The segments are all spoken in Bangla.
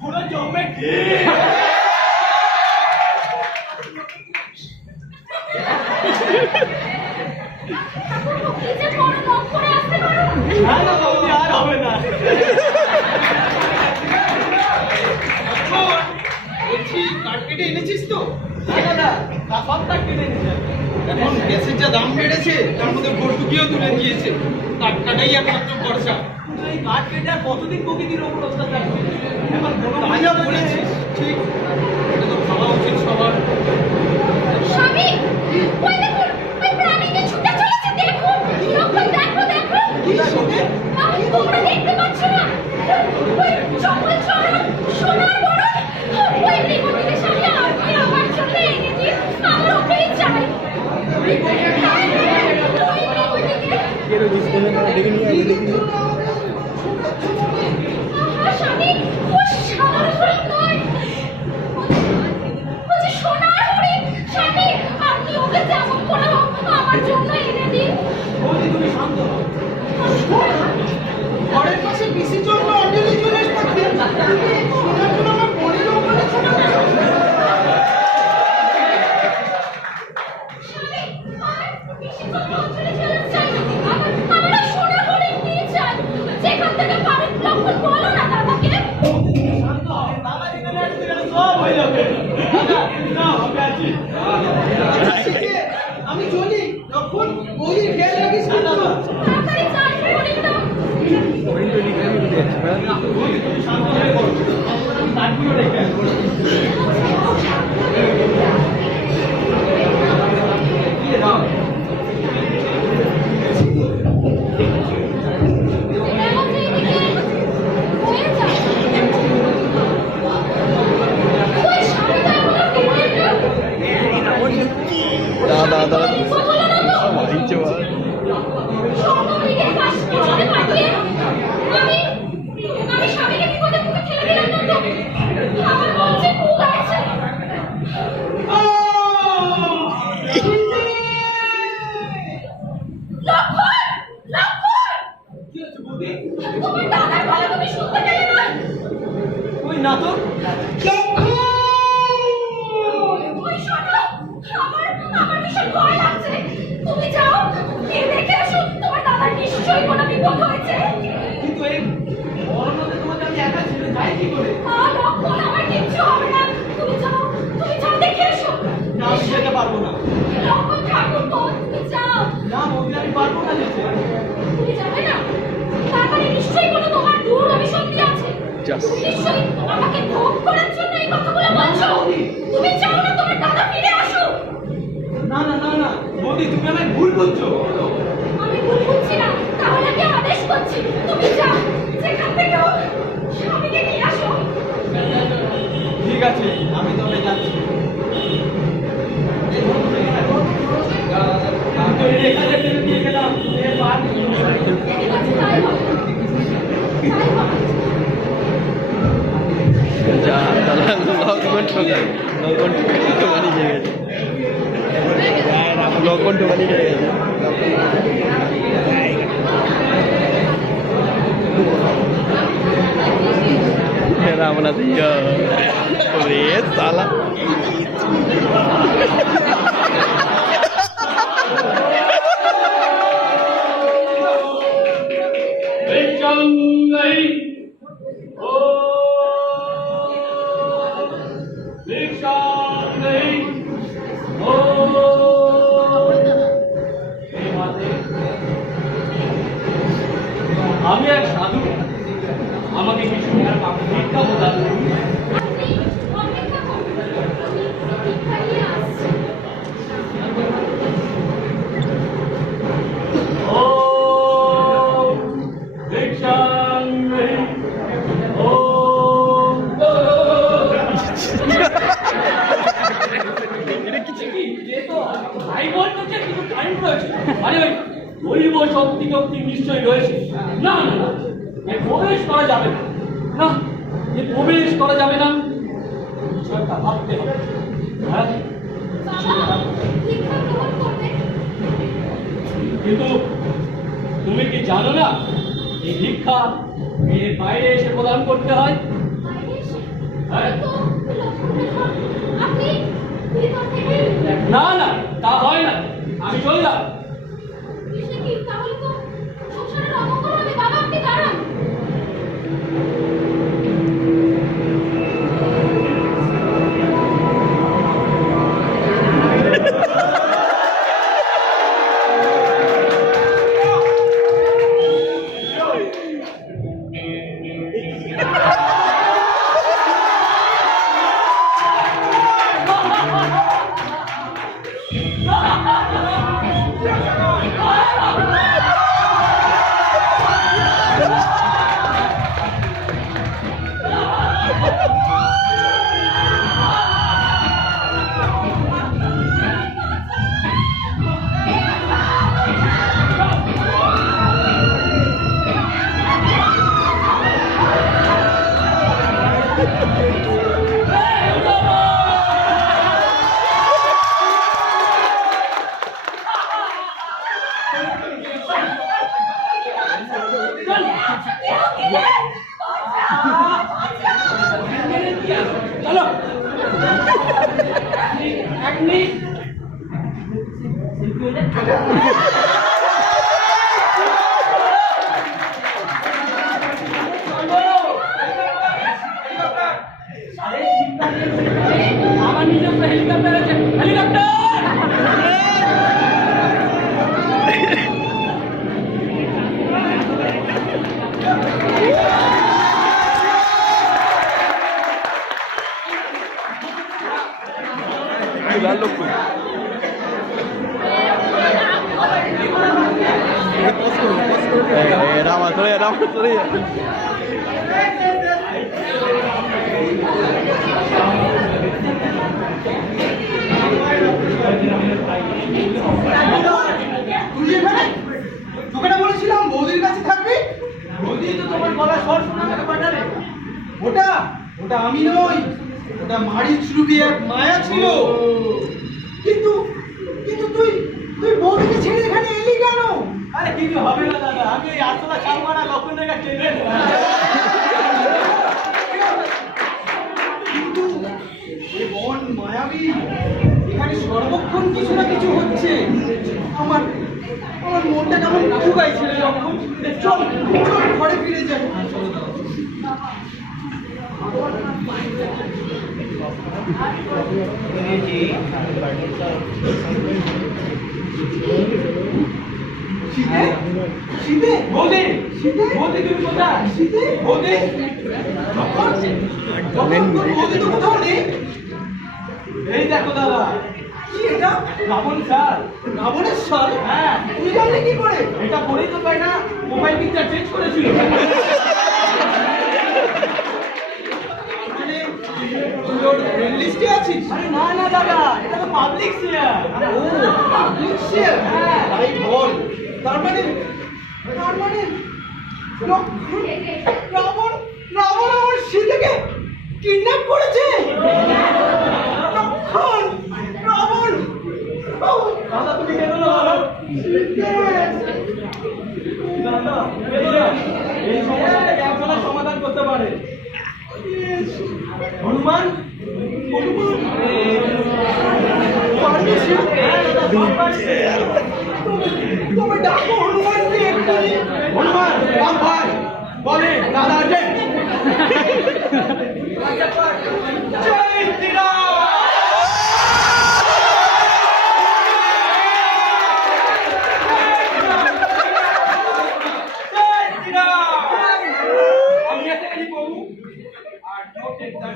পুরো জমে কি? আর হবে না। বলছি, কাঠ কেটে এনেছিস তো? হ্যাঁ, দাদা সব কাঠ কেটে এখন গ্যাসের যা দাম বেড়েছে, তার মধ্যে ভর্তুকিও তুলে দিয়েছে। কাঠ কাটাই একমাত্র খরচা কাঠ কেটে কতদিন প্রকৃতির ওপর অত্যাচার এখন কোনো ভাইয়া বলেছে ঠিক। এটা তো ভাবা উচিত সবার। Go! আমাকে ভোগ না না না না না মোদি তুমি ভুল বুঝছ ঠিক আছে আমি তবে যাচ্ছি। এখানে ফেলে গেলাম। এ বাদ তাই হবে সালাম লকডাউন ঠোকা লকডাউন ঠোকানি হয়ে গেছে লকডাউন ঠোকানি হয়ে গেছে আমরা সালা শক্তি শক্তি নিশ্চয়ই রয়েছে। না না এ প্রবেশ করা যাবে না। না, এ প্রবেশ করা যাবে না। ভাবতে হবে। হ্যাঁ? কিন্তু তুমি কি জানো না, এই ভিক্ষা মেয়ের বাইরে এসে প্রদান করতে হয়? হ্যাঁ। না না, তা হয় না। আমি চললাম। La locura. Eh, eh, Ramatoria, Ramatoria. তুই এখানে তোকে না বলেছিলাম বৌদির কাছে থাকবি বৌদি তো তোমার গলা স্বর শুনে পাঠালে ওটা ওটা আমি নই ওটা মারিচ রূপী এক মায়া ছিল। কিন্তু কিন্তু তুই তুই বৌদিকে ছেড়ে এখানে এলি কেন? আরে কিছু হবে না দাদা আমি এই আসলা চালমারা লক্ষণ রেখা টেনে কিন্তু এ বন মায়াবী এখানে সর্বক্ষণ কিছু না কিছু হচ্ছে। আমার আমার মনটা কেমন শুকাইছে রে লক্ষণ চল চল ঘরে ফিরে যাই। শীতে শীতে এই দেখো দাদা। কি এটা রাবণ স্যার রাবণের স্যার হ্যাঁ। তুই জানলি কি করে এটা পরেই তো তাই না? মোবাইল পিকচার চেঞ্জ করেছিল। তুই ওর ফ্রেন্ড লিস্টে আছিস? আরে না না দাদা এটা তো পাবলিক শেয়ার ও পাবলিক শেয়ার তাই বল তার মানে? তার মানে? রাবণ রাবণ আমার সীতাকে কিডন্যাপ করেছে? লক্ষণ রাবণ দাদা তুমি কেন দাদা। এই সমস্যাটাকে একজনের সমাধান করতে পারে। হনুমান তুমি ডাকো হনুমানকে এক্ষুনি হনুমান বাপ ভাই জয় শ্রীরাম জয় শ্রীরাম আমি এসে গেছি বাবু আর নো টেনশন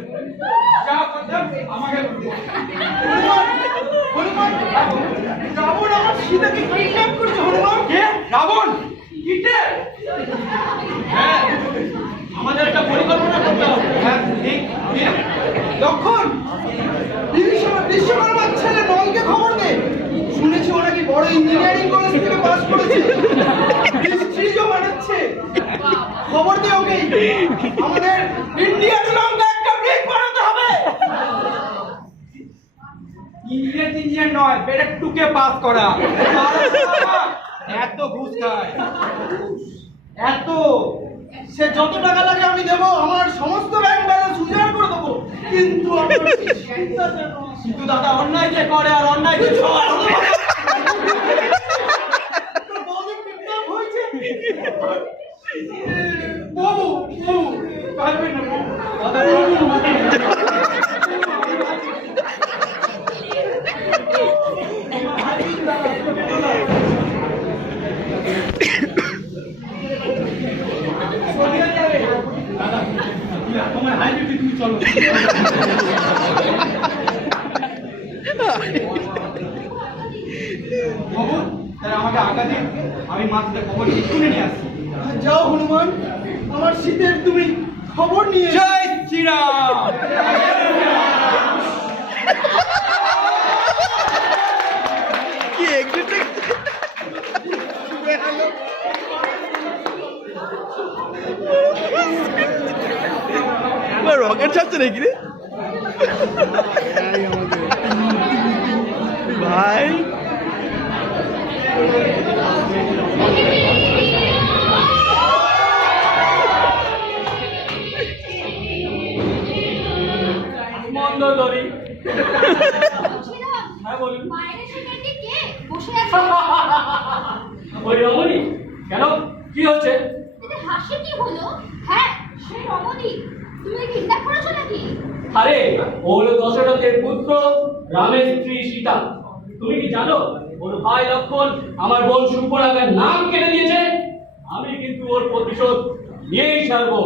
যা করতে আমাকে করতে হনুমান হনুমান রাবণ আমার সীতাকে কিডন্যাপ করেছে হনুমান কে রাবণ কিডন্যাপ হ্যাঁ আমাদের একটা পরিকল্পনা করতে হবে হ্যাঁ ঠিক ঠিক লক্ষণ বিশ্বকর্মা বিশ্বকর্মার ছেলে নলকে খবর দে শুনেছি ওরা কি বড় ইঞ্জিনিয়ারিং কলেজ থেকে পাস করেছে মিস্ত্রিজও বানাচ্ছে খবর দে ওকে আমাদের ইন্ডিয়া টু লঙ্কা একটা ব্রিজ বানাতে হবে ইঞ্জিনিয়ার নয় টুকে পাস করা। এত ঘুষ খায়। এত। সে যত টাকা লাগে আমি দেব, আমার সমস্ত ব্যাংক ব্যালেন্স উজাড় করে দেবো। কিন্তু কিন্তু দাদা অন্যায় যে করে আর অন্যায় যে বাবু বাবু পারবে না বাবু দাদা পারবে না। সোনিয়া যাবে। দাদা, তোমার হাই বিপি তুমি চলো। আমাকে আগা দিন আমি মাছটা খবর এক্ষুনি নিয়ে আসছি যাও হনুমান আমার শীতের তুমি খবর নিয়ে জয় শ্রীরাম কি এক্সিটে রকেট ছাড়ছে নাকি রে ভাই মন্দ দরি বলছিলাম, হ্যাঁ বলুন বাইরে সেখানে কে বসে আছে ওই রমণী কেন কি হচ্ছে এতে হাসি কি হলো হ্যাঁ সে রমণী তুমি কিডন্যাপ করেছ নাকি আরে ও হলো দশরথের পুত্র রামের স্ত্রী সীতা। তুমি কি জানো ওর ভাই লক্ষণ আমার বোন সুপরাগার নাম কেটে দিয়েছে? আমি কিন্তু ওর প্রতিশোধ নিয়েই ছাড়বো।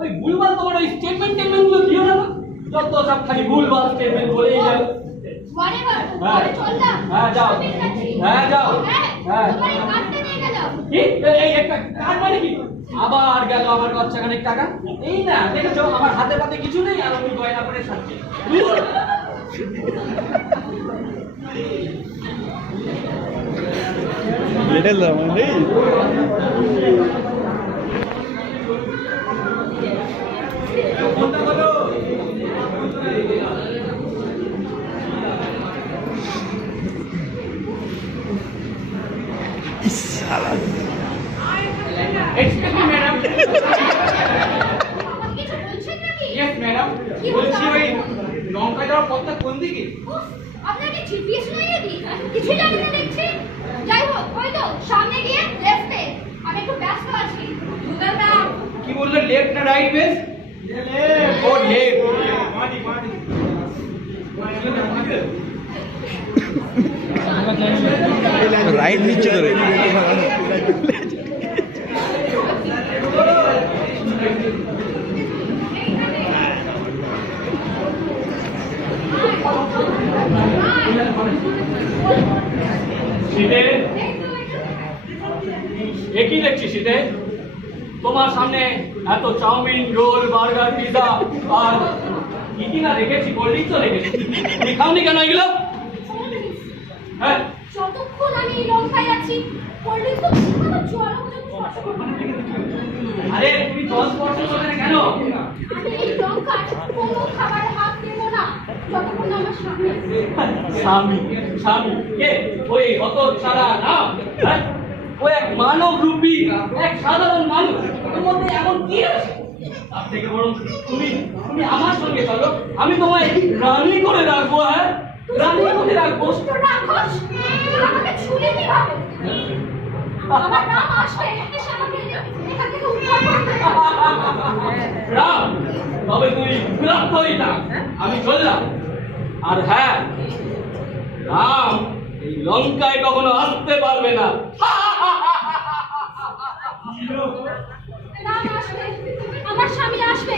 ওই ভুলভাল তোমার ওই স্টেটমেন্ট টেটমেন্টগুলো দিও না। যত সব খালি ভুলভাল স্টেটমেন্ট বলেই যাবে। হ্যাঁ। না। হ্যাঁ, যাও। হ্যাঁ, যাও। হ্যাঁ, হ্যাঁ। কি এই- একটা কার মানে কি আবার গেল আমার কচ্ছা খানিক টাকা এই না দেখেছ আমার হাতে পাতে কিছু নেই আর আমি গয়না করে সাজছি মানে সালা এক্সকিউজ মি ম্যাডাম আমাকে কিছু বলছেন নাকি? ইয়েস ম্যাডাম কি বলছি বলতে ওই লঙ্কা যাওয়ার পথটা কোন দিকে? আপনাকে জিপিএস লাগিয়ে দিই কিছুই জানি না দেখছি। যাই হোক ওই তো সামনে গিয়ে লেফটে আমি একটু ব্যস্ত আছি। দুধের দাম কি বলল লেফট না রাইট বেস ও লেফট মাটি মাটি রাইট নিচ্ছে তো শীতে? একই দেখছি শীতে? তোমার সামনে এত চাউমিন রোল বার্গার পিজা আর কি কি না রেখেছি কোল্ড ড্রিঙ্কস রেখেছি তুমি খাওনি কেন এগুলো? হ্যাঁ? যতক্ষণ আমি এই লঙ্কায় আছি কোল্ড ড্রিঙ্কস তো জল পর্যন্ত স্পর্শ করব না। আরে তুমি স্পর্শ করবে কেন আমি এই লঙ্কার কোনো খাবারে হাত দেবো না যতক্ষণ না আমি আমার স্বামী স্বামী। স্বামী কে? ওই অত ছাড়া নাম হ্যাঁ? ও এক মানব রূপী এক সাধারণ মানুষ। ওর মধ্যে এমন কি আছে? তার থেকে বরং তুমি তুমি আমার সঙ্গে চলো। আমি তোমায় রানী করে রাখব হ্যাঁ? রানী করে রাখব। রাক্ষস আমাকে ছুলে কীভাবে? আমার নাম আসবে এসে আমাকে এখান থেকে উদ্ধার করবে রাম তবে তুই বিরক্ত হই না। আমি চললাম। আর হ্যাঁ রাম এই লঙ্কায় কখনো আসতে পারবে না। রাম আসবে আমার স্বামী আসবে।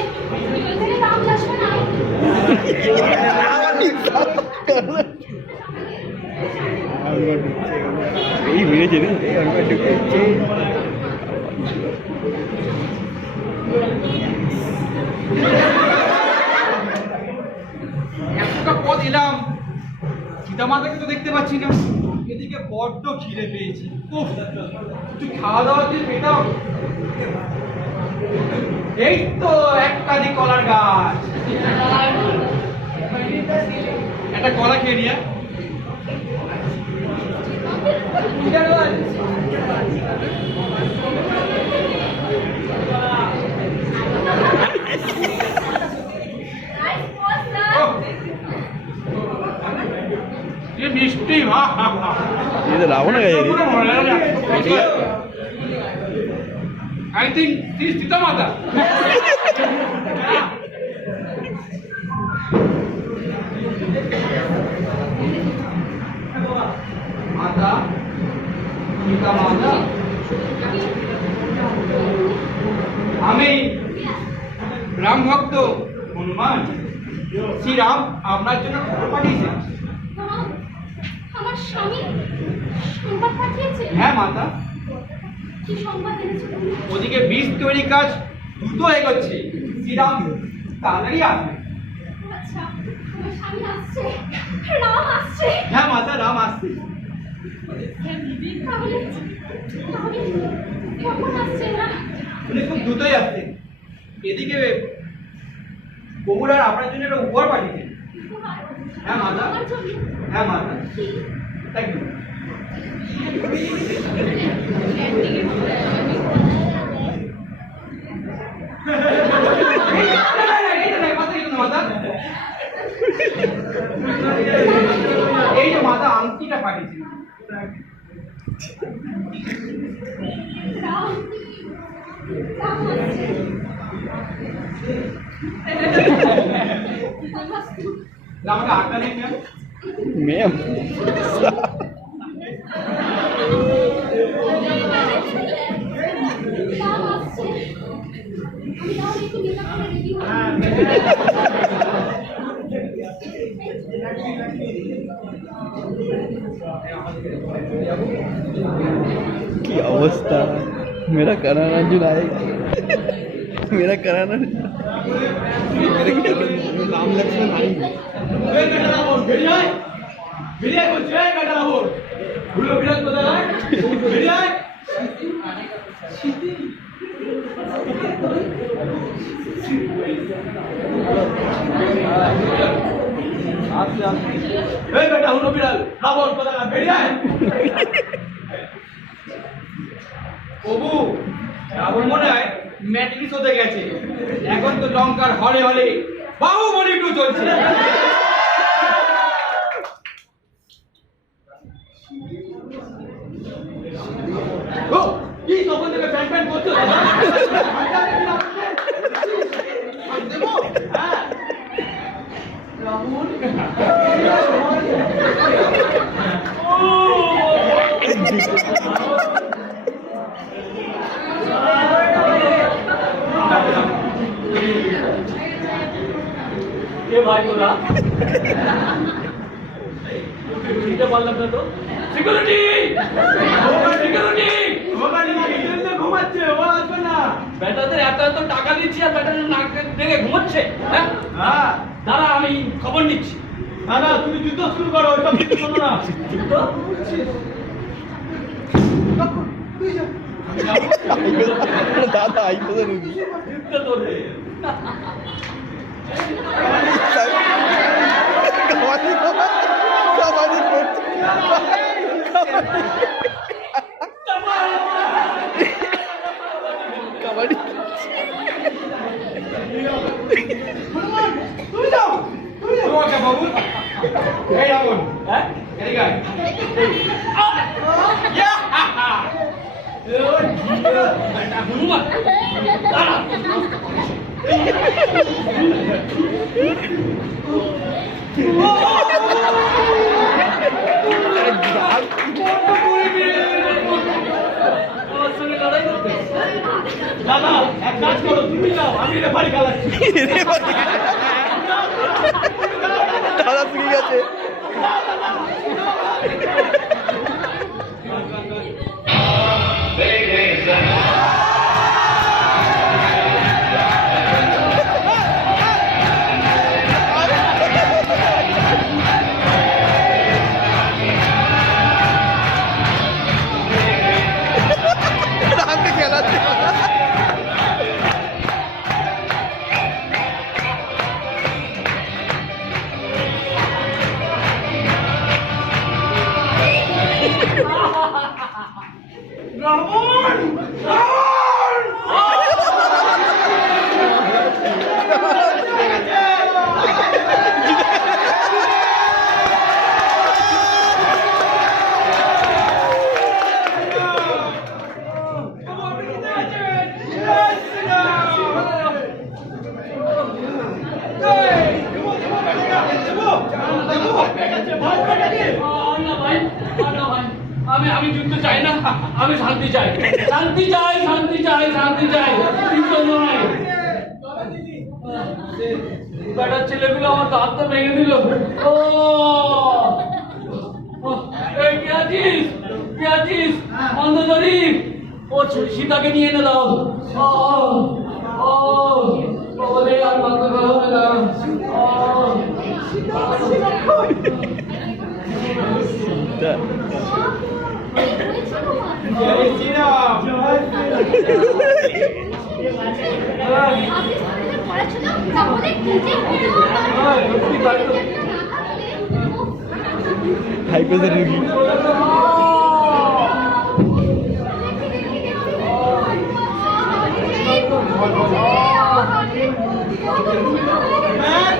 রাম আসবে না। এই মেরেছে রে মাতাকে তো দেখতে পাচ্ছি না। এদিকে বড্ড খিদে পেয়েছি। উফ, একটু খাওয়া দাওয়া দিয়ে পেতাম এই তো একটা দি কলার গাছ। একটা কলা খেয়ে নিয়ে Nice this is Sita Mata. মাতা সীতা মাতা আমি রাম ভক্ত হনুমান। শ্রীরাম আপনার জন্য পাঠিয়েছেন রাম, আমার স্বামী সংবাদ পাঠিয়েছে? হ্যাঁ মাতা। কি সংবাদ এনেছো ওদিকে বীজ তৈরি কাজ দ্রুত এগোচ্ছে। শ্রীরাম তাড়াতাড়ি আসবে। আচ্ছা আমার স্বামী আসছে? রাম আসছে? হ্যাঁ মাতা রাম আসছে। তাহলে তাহলে কখন আসছে না? উনি খুব দ্রুতই আসছেন এদিকে বগুড়ার আপনার জন্য একটা উপহার পাঠিয়েছেন হ্যাঁ মাতা। হ্যাঁ মাতা। থ্যাংক ইউ এই যে মাতা আংটিটা নমস্তে আমাকে আটটা নেই ম্যাম मैम की अवस्था? मेरा कराना जुलाएगा मेरा कराना मेरे नाम लक्ष्मण आएँगे এই বেটা হুলো বিড়াল, রাবণ আয়? বেরিয়ে। প্রভু রাবণ মনে হয় ম্যাট্রিক্স হতে গেছে এখন তো লঙ্কার হলে হলে বাহুবলী টু চলছে ও, কি তখন থেকে প্যান প্যান করছ দাদা? হ্যাঁ। রাবণ। কে ভাই তোরা চিনতে পারলাম না তো সিকিউরিটি সিকিউরিটি ঘুমাচ্ছে টাকা দিচ্ছি আর বেটাদের ঘুমাচ্ছে হ্যাঁ? হ্যাঁ? দাঁড়া আমি খবর নিচ্ছি। না তুমি যুদ্ধ শুরু করো ওইসব না। দাদা এই তো রুগী যাও তুমি যাও ওকে বাবু এই রাবণ হ্যাঁ এদিকে আয় হনুমান দাঁড়া আমার সঙ্গে লড়াই করতে দাদা এক তুমি যাও গেছে আমি যুদ্ধ চাই না, আমি শান্তি চাই। শান্তি চাই শান্তি চাই শান্তি চাই। যুদ্ধ নয়। বেটার ছেলেগুলো আমার দাঁতটা ভেঙে দিল। ও! কে আছিস? কে আছিস? অন্ধকারি। ও সীতাকে নিয়ে এনে দাও। ও আর মাথা খাওয়া হবে না। ও হাই প্রেসার রুগী হ্যাঁ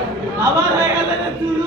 আবার হয়ে গেল রে শুরু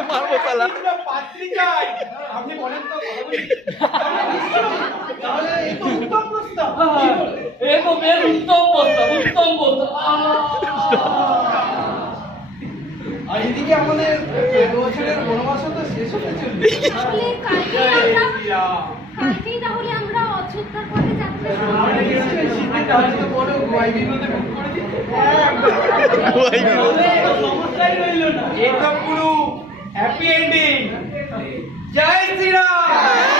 মারবো তালা কৃষ্ণ আপনি বলেন তো তাহলে এই তো উত্তম প্রস্তাব কি হ্যাঁ, বলে? এ তো বেশ উত্তম প্রস্তাব উত্তম প্রস্তাব আর এদিকে আমাদের বছরের বনবাস তো শেষ হতে চলবে কালকেই তাহলে আমরা অযোধ্যা পথে যাত্রা শুরু করব। সমস্যাই রইল না এটা পুরো హ్యాపీ ఎండింగ్ జై శ్రీరామ్